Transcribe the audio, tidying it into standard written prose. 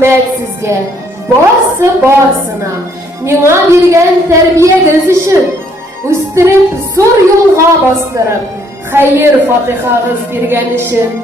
рахмет сезге, барсына. Миңа биргән тәрбиягез өчен, үстереп зур юлга бастырып, хәер фатихагыз биргән өчен.